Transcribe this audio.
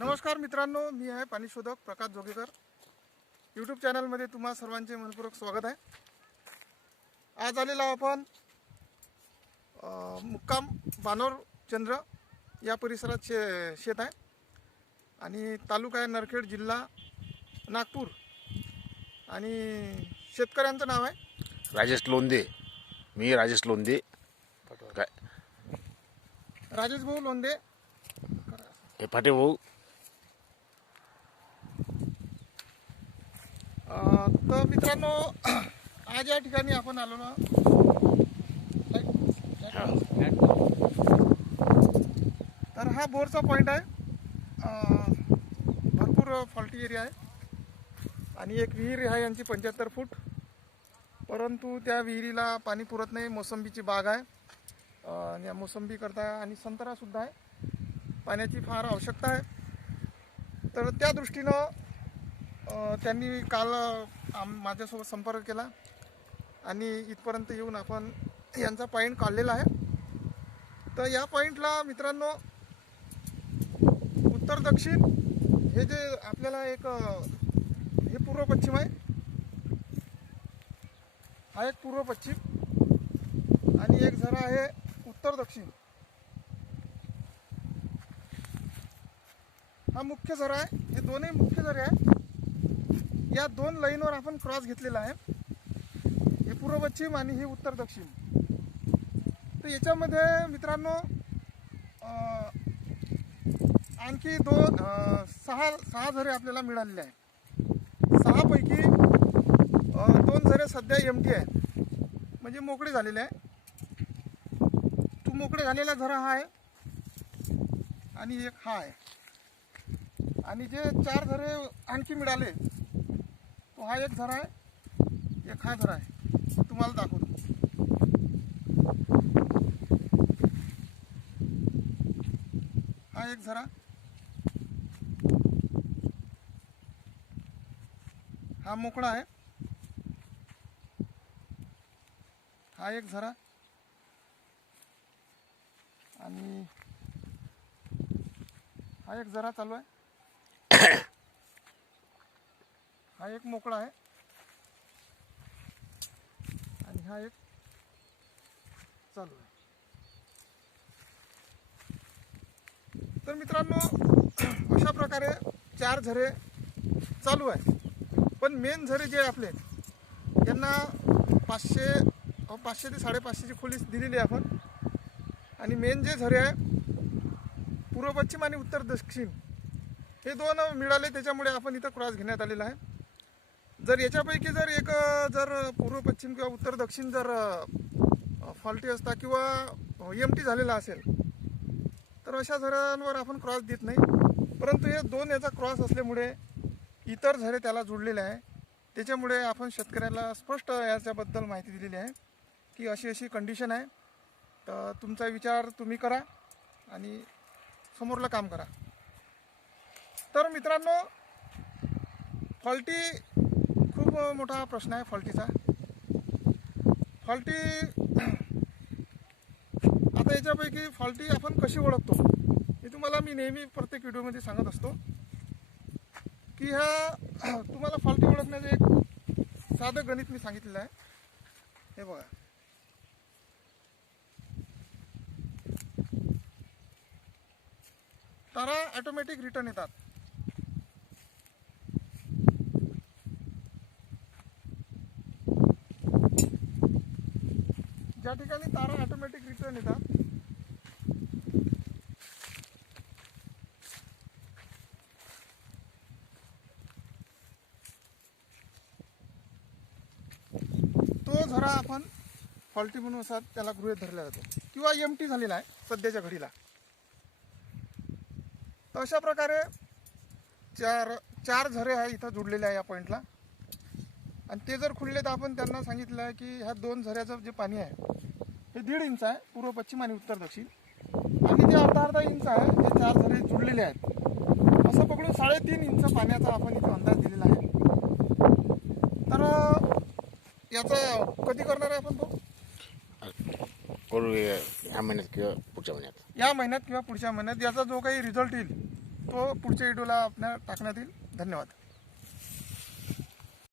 नमस्कार मित्रांनो मी आहे पाणी शोधक प्रकाश जोगेकर. यूट्यूब चॅनलमध्ये तुम्हा सर्वांचे मनपूर्वक स्वागत आहे. आज आलेलो आपण मुक्काम बानोर चंद्र या परिसरात शे शेत आहे. आणि तालुका आहे नरखेड जिल्हा नागपूर. आणि शेतकऱ्यांचं नाव आहे. राजेश लोंदे. मी राजेश लोंदे. काय? राजेश भाऊ लोंदे. हे फाटे भाऊ. तर मित्रांनो आज या ठिकाणी आपण आलो ना. तर हा बोरचा पॉईंट आहे. भरपूर फॉल्टी एरिया आहे. आणि एक विहीर आहे यांची पंच्याहत्तर फूट. परंतु त्या विहिरीला पाणी पुरत नाही मोसंबीची बाग आहे. आणि या मोसंबी करता आणि संतरासुद्धा आहे. पाण्याची फार आवश्यकता आहे. तर त्या दृष्टीनं त्यांनी काल आम माझ्यासोबत संपर्क केला. आणि इथपर्यंत येऊन आपण यांचा पॉईंट काढलेला आहे. तर या पॉईंटला मित्रांनो उत्तर दक्षिण हे जे आपल्याला एक हे पूर्व पश्चिम आहे. हा एक पूर्व पश्चिम आणि एक झरा आहे उत्तर दक्षिण. हा मुख्य झरा आहे. हे दोन्ही मुख्य झरे आहे या दोन लाईनवर आपण क्रॉस घेतलेला आहे. हे पूर्व पश्चिम आणि हे उत्तर दक्षिण. तर याच्यामध्ये मित्रांनो आणखी दोन सहा सहा झरे आपल्याला मिळालेले आहे सहापैकी दोन झरे सध्या एम टी आहे म्हणजे मोकळे झालेले आहे तो मोकळे झालेला झरा हा आहे आणि एक हा आहे. आणि जे चार झरे आणखी मिळाले हा एक झरा आहे. एक हा झरा आहे. तुम्हाला दाखवतो. हा एक झरा. हा मोकळा आहे. हा एक झरा. आणि हा एक झरा चालू आहे. एक मोकळा आहे. आणि हा एक चालू आहे. तर मित्रांनो अशा प्रकारे चार झरे चालू आहे पण मेन झरे जे आपले यांना पाचशे पाचशे ते साडेपाचशेची खोली दिलेली आहे आपण. आणि मेन जे झरे आहे पूर्व पश्चिम आणि उत्तर दक्षिण हे दोन मिळाले त्याच्यामुळे आपण इथं क्रॉस घेण्यात आलेला आहे. जर याच्यापैकी जर एक जर पूर्व पश्चिम किंवा उत्तर दक्षिण जर फॉल्टी असता किंवा एम टी झालेला असेल तर अशा झऱ्यांवर आपण क्रॉस देत नाही. परंतु हे दोन याचा क्रॉस असल्यामुळे इतर झरे त्याला जुळलेले आहे. त्याच्यामुळे आपण शेतकऱ्याला स्पष्ट याच्याबद्दल माहिती दिलेली आहे की अशी अशी कंडिशन आहे. तर तुमचा विचार तुम्ही करा आणि समोरला काम करा. तर मित्रांनो फॉल्टी मोठा प्रश्न आहे फॉल्टीचा. फॉल्टी आता याच्यापैकी फॉल्टी आपण कशी ओळखतो? हे तुम्हाला मी नेहमी प्रत्येक व्हिडिओमध्ये सांगत असतो की ह्या तुम्हाला फॉल्टी ओळखण्याचं एक साधं गणित मी सांगितलेलं आहे. हे बघा. तारा ॲटोमॅटिक रिटर्न येतात. त्या ठिकाणी तारा ऑटोमॅटिक रिटर्न येतात तो झरा आपण फॉल्टी म्हणून असा त्याला गृहीत धरला जातो. किंवा एम टी झालेला आहे सध्याच्या घडीला. तर अशा प्रकारे चार चार झरे आहे इथं जुडलेले आहे या पॉईंटला आणि ते जर खुलले तर आपण त्यांना सांगितलं आहे की ह्या दोन झऱ्याचं जे पाणी आहे हे दीड इंच आहे. पूर्व पश्चिम आणि उत्तर दक्षिण. आणि जे अर्धा अर्धा इंच आहे हे चार झरे जुळलेले आहेत. असं पकडून साडेतीन इंच पाण्याचा आपण इथं अंदाज दिलेला आहे. तर याचा कधी करणार आहे आपण तो? करू या महिन्यात किंवा पुढच्या महिन्यात? या महिन्यात किंवा पुढच्या महिन्यात याचा जो काही रिझल्ट येईल तो पुढच्या व्हिडिओला आपल्या टाकण्यात येईल. धन्यवाद.